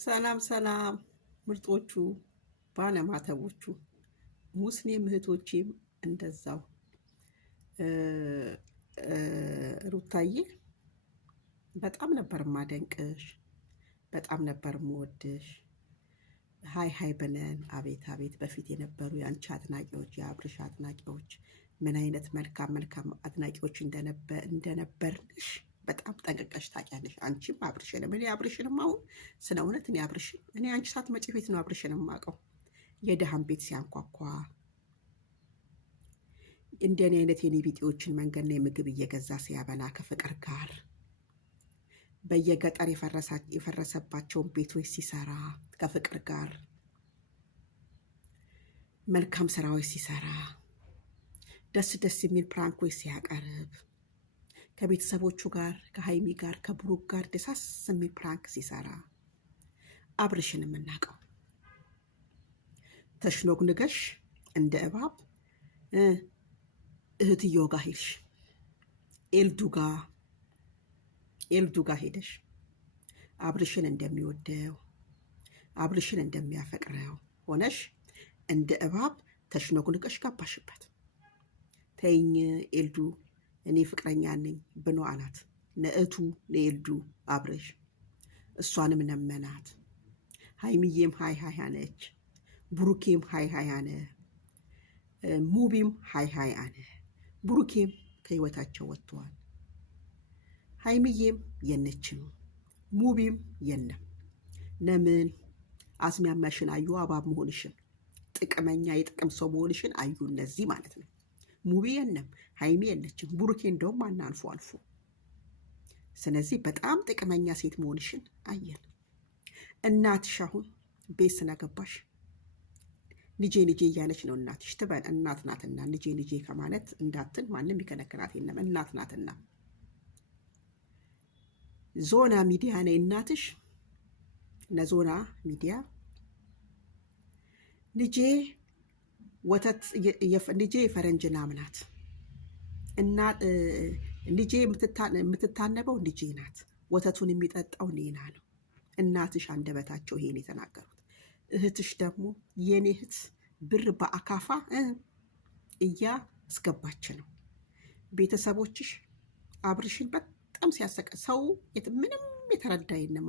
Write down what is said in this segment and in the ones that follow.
ሰላም ሰላም ምርጦቹ ባለማተቦቹ ሙስሊም እህቶቼም እንደዛው ሩታዬ በጣም ነበር ማደንቅሽ፣ በጣም ነበር ምወድሽ። ሃይ ሃይ ብለን አቤት አቤት በፊት የነበሩ የአንቺ አድናቂዎች፣ የአብርሽ አድናቂዎች ምን አይነት መልካም መልካም አድናቂዎች እንደነበርንሽ በጣም ጠንቅቀሽ ታውቂያለሽ። አንቺም አብርሽንም እኔ አብርሽንም አሁን ስለ እውነት እኔ አንቺ ሳትመጪ ቤት ነው አብርሽንም የማውቀው። የደሃን ቤት ሲያንኳኳ እንደኔ አይነት የኔ ቢጤዎችን መንገድ ላይ ምግብ እየገዛ ሲያበላ ከፍቅር ጋር በየገጠር የፈረሰባቸውን ቤቶች ሲሰራ ከፍቅር ጋር መልካም ስራዎች ሲሰራ ደስ ደስ የሚል ፕራንኮች ሲያቀርብ ከቤተሰቦቹ ጋር ከሃይሚ ጋር ከብሩክ ጋር ደሳስ የሚል ፕራንክ ሲሰራ አብርሽን የምናውቀው። ተሽኖግንገሽ እንደ እባብ እህትዮ ጋር ሄድሽ፣ ኤልዱ ጋር ሄደሽ አብርሽን እንደሚወደው አብርሽን እንደሚያፈቅረው ሆነሽ እንደ እባብ ተሽኖግንገሽ ገባሽበት። ተይኝ ኤልዱ እኔ ፍቅረኛ ነኝ ብሎ አላት ለእቱ ለኤልዱ አብርሽ። እሷንም ነመናት። ሃይሚዬም ሃይ ሃይ አነች፣ ብሩኬም ሃይ ሃይ አነ፣ ሙቢም ሃይ ሃይ አነ። ብሩኬም ከህይወታቸው ወጥተዋል። ሃይሚዬም የነችም ሙቢም የለም። ለምን አዝማሚያሽን አዩ፣ አባብ መሆንሽን፣ ጥቅመኛ የጥቅም ሰው መሆንሽን አዩ። እነዚህ ማለት ነው። ሙቢ የለም፣ ሃይሚ የለችም፣ ብሩኬ እንደውም አልፎ አልፎ። ስለዚህ በጣም ጥቅመኛ ሴት መሆንሽን አየን። እናትሽ አሁን ቤት ስለገባሽ ልጄ ልጄ እያለች ነው። እናትሽ ትበል፣ እናት ናትና ልጄ ልጄ ከማለት እንዳትን ማንም ይከለክላት የለም። እናት ናትና ዞና ሚዲያ ነው እናትሽ። ለዞና ሚዲያ ልጄ ወተት ልጄ የፈረንጅ ላም ናት እና ልጄ የምትታነበው ልጄ ናት፣ ወተቱን የሚጠጣው ኔና ነው። እናትሽ አንደበታቸው ይሄን የተናገሩት። እህትሽ ደግሞ የኔ እህት ብር በአካፋ እያስገባች ነው። ቤተሰቦችሽ አብርሽን በጣም ሲያሰቀ ሰው ምንም የተረዳ የለም።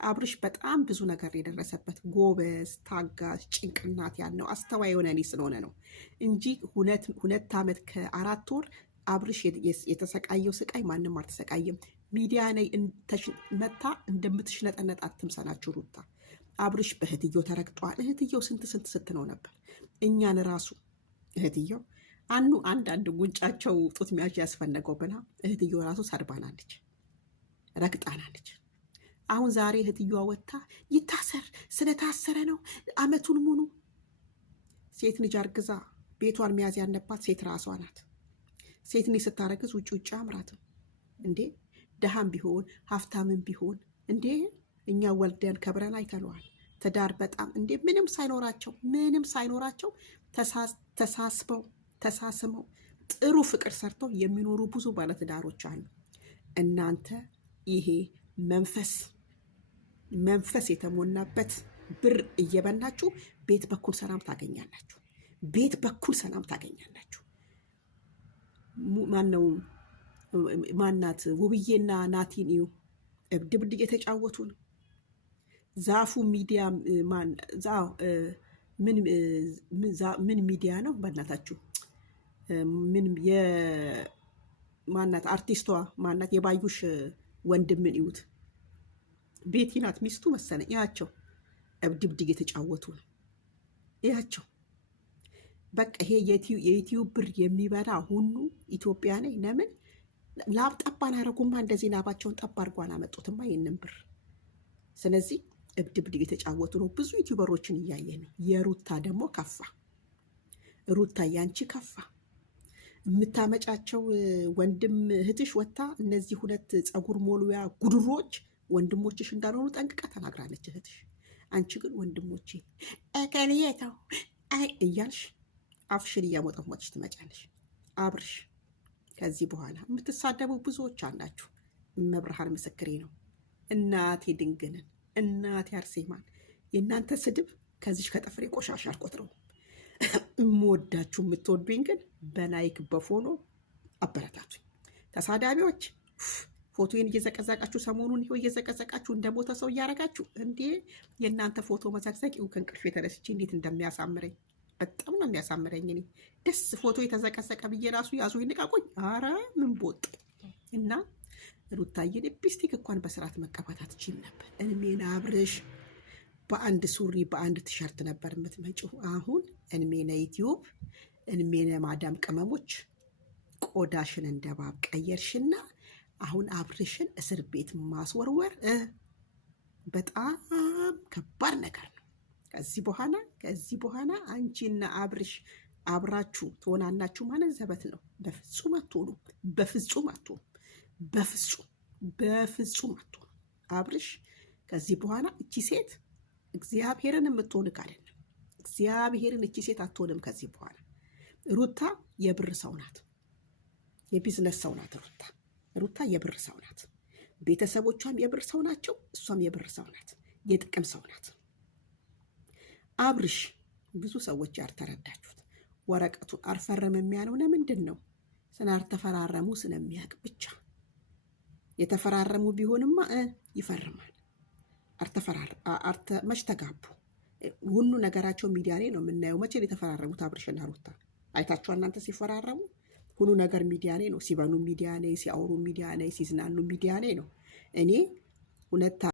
አብርሽ በጣም ብዙ ነገር የደረሰበት ጎበዝ፣ ታጋሽ፣ ጭንቅላት ያለው አስተዋይ የሆነ እኔ ስለሆነ ነው እንጂ 2 ዓመት ከ4 ወር አብርሽ የተሰቃየው ስቃይ ማንም አልተሰቃየም። ሚዲያ ላይ መታ እንደምትሽነጠነጥ አትምሰላችሁ ሩታ። አብርሽ በእህትየው ተረግጧል። እህትየው ስንት ነው ነበር። እኛን ራሱ እህትየው አንዳንድ ጉንጫቸው ጡት ሚያዥ ያስፈነገው ብላ እህትየው ራሱ ሰድባናለች፣ ረግጣናለች። አሁን ዛሬ እህትየዋ ወጥታ ይታሰር ስለታሰረ ነው አመቱን ሙሉ። ሴት ልጅ አርግዛ ቤቷን መያዝ ያለባት ሴት ራሷ ናት። ሴት ልጅ ስታረግዝ ውጭ አምራትም እንዴ። ደሃም ቢሆን ሀብታምን ቢሆን እንዴ እኛ ወልደን ከብረን አይተነዋል። ትዳር በጣም እንዴ ምንም ሳይኖራቸው ተሳስመው ጥሩ ፍቅር ሰርተው የሚኖሩ ብዙ ባለትዳሮች አሉ። እናንተ ይሄ መንፈስ የተሞላበት ብር እየበላችሁ ቤት በኩል ሰላም ታገኛላችሁ። ቤት በኩል ሰላም ታገኛላችሁ። ማናት ውብዬና ናቲን እዩ ድብድ እየተጫወቱ ነው። ዛፉ ሚዲያ ምን ሚዲያ ነው በእናታችሁ? ምን ማናት አርቲስቷ ማናት? የባዩሽ ወንድምን እዩት። ቤቲ ናት ሚስቱ መሰለኝ። ያቸው ድብድ እየተጫወቱ ነው። ያቸው በቃ ይሄ የዩቲዩብ ብር የሚበላ ሁሉ ኢትዮጵያ ነኝ። ለምን ላብ ጠባ አላረጉማ? እንደዚህ ላባቸውን ጠባ አድርጎ አላመጡትማ ይህንን ብር። ስለዚህ እብድብድ የተጫወቱ ነው። ብዙ ዩቲዩበሮችን እያየ ነው። የሩታ ደግሞ ከፋ። ሩታ ያንቺ ከፋ። የምታመጫቸው ወንድም እህትሽ ወታ እነዚህ 2 ፀጉር ሞሉያ ጉድሮች ወንድሞችሽ እንዳልሆኑ ጠንቅቃ ተናግራለች እህትሽ። አንቺ ግን ወንድሞቼ እከንየተው እያልሽ አፍሽን እያሞጠሞች ትመጫለሽ። አብርሽ ከዚህ በኋላ የምትሳደቡ ብዙዎች አላችሁ። መብርሃን ምስክሬ ነው። እናቴ ድንግልን እናቴ አርሴማን የእናንተ ስድብ ከዚች ከጥፍሬ ቆሻሻ አልቆጥረው። የምወዳችሁ የምትወዱኝ ግን በላይክ በፎሎ አበረታቱኝ። ተሳዳቢዎች ፎቶዬን እየዘቀዘቃችሁ ሰሞኑን ይኸው እየዘቀዘቃችሁ እንደሞተ ሰው እያረጋችሁ እንዴ! የእናንተ ፎቶ መዘቅዘቅ ይኸው ከእንቅልፍ የተነስቼ እንዴት እንደሚያሳምረኝ በጣም ነው የሚያሳምረኝ። እኔ ደስ ፎቶ የተዘቀዘቀ ብዬ ራሱ ያዙ ይንቃቁኝ። አረ ምን ቦጥ እና ሩታዬ ሊፕስቲክ እንኳን በስርዓት መቀባት አትችይም ነበር። እድሜን አብርሽ በአንድ ሱሪ በአንድ ቲሸርት ነበር የምትመጪው። አሁን እድሜነ ዩቲዩብ እድሜነ ማዳም ቅመሞች ቆዳሽን እንደ እባብ ቀየርሽና አሁን አብርሽን እስር ቤት ማስወርወር በጣም ከባድ ነገር ነው። ከዚህ በኋላ አንቺና አብርሽ አብራችሁ ትሆናላችሁ ማለት ዘበት ነው። በፍጹም አትሆኑ፣ በፍጹም አትሆኑ፣ በፍጹም አትሆኑ። አብርሽ ከዚህ በኋላ እቺ ሴት እግዚአብሔርን የምትሆንክ አይደለም። እግዚአብሔርን እቺ ሴት አትሆንም ከዚህ በኋላ። ሩታ የብር ሰው ናት፣ የቢዝነስ ሰው ናት። ሩታ የብር ሰው ናት። ቤተሰቦቿም የብር ሰው ናቸው። እሷም የብር ሰው ናት፣ የጥቅም ሰው ናት። አብርሽ ብዙ ሰዎች ያልተረዳችሁት ወረቀቱን አልፈረምም ያለው ለምንድን ነው? ስላልተፈራረሙ ስለሚያውቅ ብቻ። የተፈራረሙ ቢሆንማ ይፈርማል። መች ተጋቡ? ሁሉ ነገራቸው ሚዲያ ላይ ነው የምናየው። መቼ ነው የተፈራረሙት? አብርሽና ሩታ አይታችኋል እናንተ ሲፈራረሙ? ሁሉ ነገር ሚዲያ ላይ ነው። ሲበሉ ሚዲያ ላይ፣ ሲያወሩ ሚዲያ ላይ፣ ሲዝናኑ ሚዲያ ላይ ነው። እኔ ሁለት